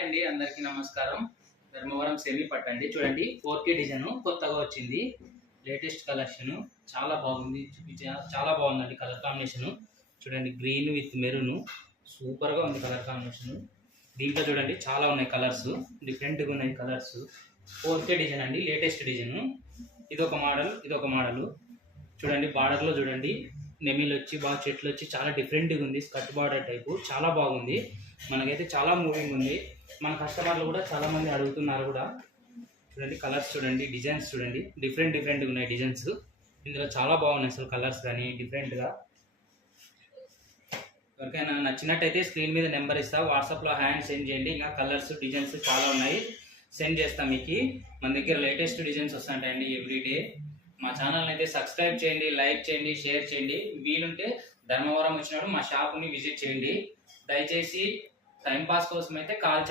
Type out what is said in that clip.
అండి అందరికీ నమస్కారం. ధర్మవరం సెమీ పట్టండి. చూడండి 4K డిజైన్ కొత్తగా వచ్చింది. లేటెస్ట్ కలెక్షన్ చాలా బాగుంది. చాలా బాగుందండి కలర్ కాంబినేషన్. చూడండి గ్రీన్ విత్ మెరూన్ సూపర్ గా ఉంది కలర్ కాంబినేషన్. దీంట్లో చూడండి చాలా ఉన్నాయి కలర్స్, డిఫరెంట్ గా ఉన్నాయి కలర్స్. 4K డిజైన్ అండి, లేటెస్ట్ డిజైన్. ఇదొక మోడల్. చూడండి బార్డర్ లో చూడండి నెమిల్ వచ్చి బాగా చెట్లు వచ్చి చాలా డిఫరెంట్గా ఉంది. స్కర్ట్ బార్డర్ టైపు చాలా బాగుంది. మనకైతే చాలా మూవింగ్ ఉంది. మన కస్టమర్లు కూడా చాలా మంది అడుగుతున్నారు కూడా. చూడండి కలర్స్ చూడండి, డిజైన్స్ చూడండి, డిఫరెంట్గా ఉన్నాయి డిజైన్స్. ఇందులో చాలా బాగున్నాయి అసలు కలర్స్ కానీ డిఫరెంట్గా. ఎవరికైనా నచ్చినట్టయితే స్క్రీన్ మీద నెంబర్ ఇస్తా, వాట్సాప్లో హ్యాండ్ సెండ్ చేయండి. ఇంకా కలర్స్ డిజైన్స్ చాలా ఉన్నాయి, సెండ్ చేస్తాం మీకు. మన దగ్గర లేటెస్ట్ డిజైన్స్ వస్తుంటాయండి ఎవ్రీడే. మా ఛానల్ని అయితే సబ్స్క్రైబ్ చేయండి, లైక్ చేయండి, షేర్ చేయండి. వీలుంటే ధర్మవరం వచ్చినప్పుడు మా షాప్ని విజిట్ చేయండి. దయచేసి టైంపాస్ కోసం అయితే కాల్